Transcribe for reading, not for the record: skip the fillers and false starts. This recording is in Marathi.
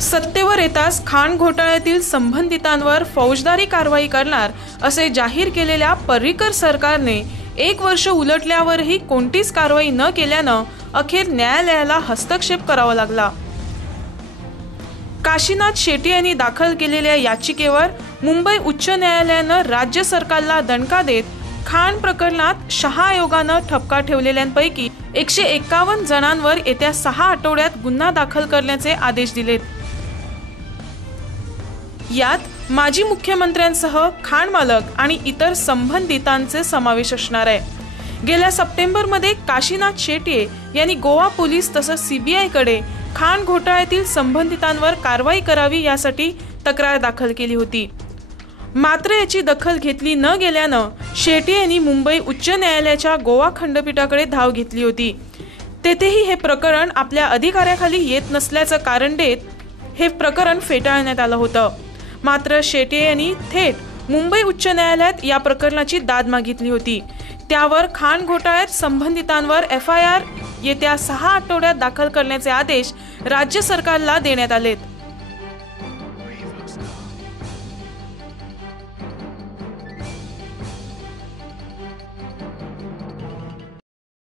सत्तेवर येताच खाण घोटाळ्यातील संबंधितांवर फौजदारी कारवाई करणार असे जाहीर केलेल्या पर्रिकर सरकारने 1 वर्ष उलटल्यावरही कोणतीच कारवाई न केल्यानं अखेर न्यायालयाला हस्तक्षेप करावा लागला। काशीनाथ शेट्टी यांनी दाखल केलेल्या याचिकेवर मुंबई उच्च न्यायालयानं राज्य सरकारला दणका देत खाण प्रकरणात शहा आयोगानं ठपका ठेवलेल्यांपैकी 151 जणांवर येत्या 6 आठवड्यात गुन्हा दाखल करण्याचे आदेश दिलेत। यात माजी मुख्यमंत्र्यांसह खाण मालक आणि इतर संबंधितांचे समावेश असणार आहे। गेल्या सप्टेंबरमध्ये काशीनाथ शेट्टी यांनी गोवा पोलीस तसंच सीबीआय कडे खाण घोटाळ्यातील संबंधितांवर कारवाई करावी यासाठी तक्रार दाखल केली होती। मात्र याची दखल घेतली न गेल्यानं शेट्टी यांनी मुंबई उच्च न्यायालयाच्या गोवा खंडपीठाकडे धाव घेतली होती। तेथेही हे प्रकरण आपल्या अधिकाऱ्याखाली येत नसल्याचं कारण देत हे प्रकरण फेटाळण्यात आलं होतं। मात्र शेट्टी यांनी थेट मुंबई उच्च न्यायालयात या प्रकरणाची दाद मागितली होती। त्यावर खाण घोटाळ्यात संबंधितांवर FIR येत्या 6 आठवड्यात दाखल करण्याचे आदेश राज्य सरकारला देण्यात आलेत।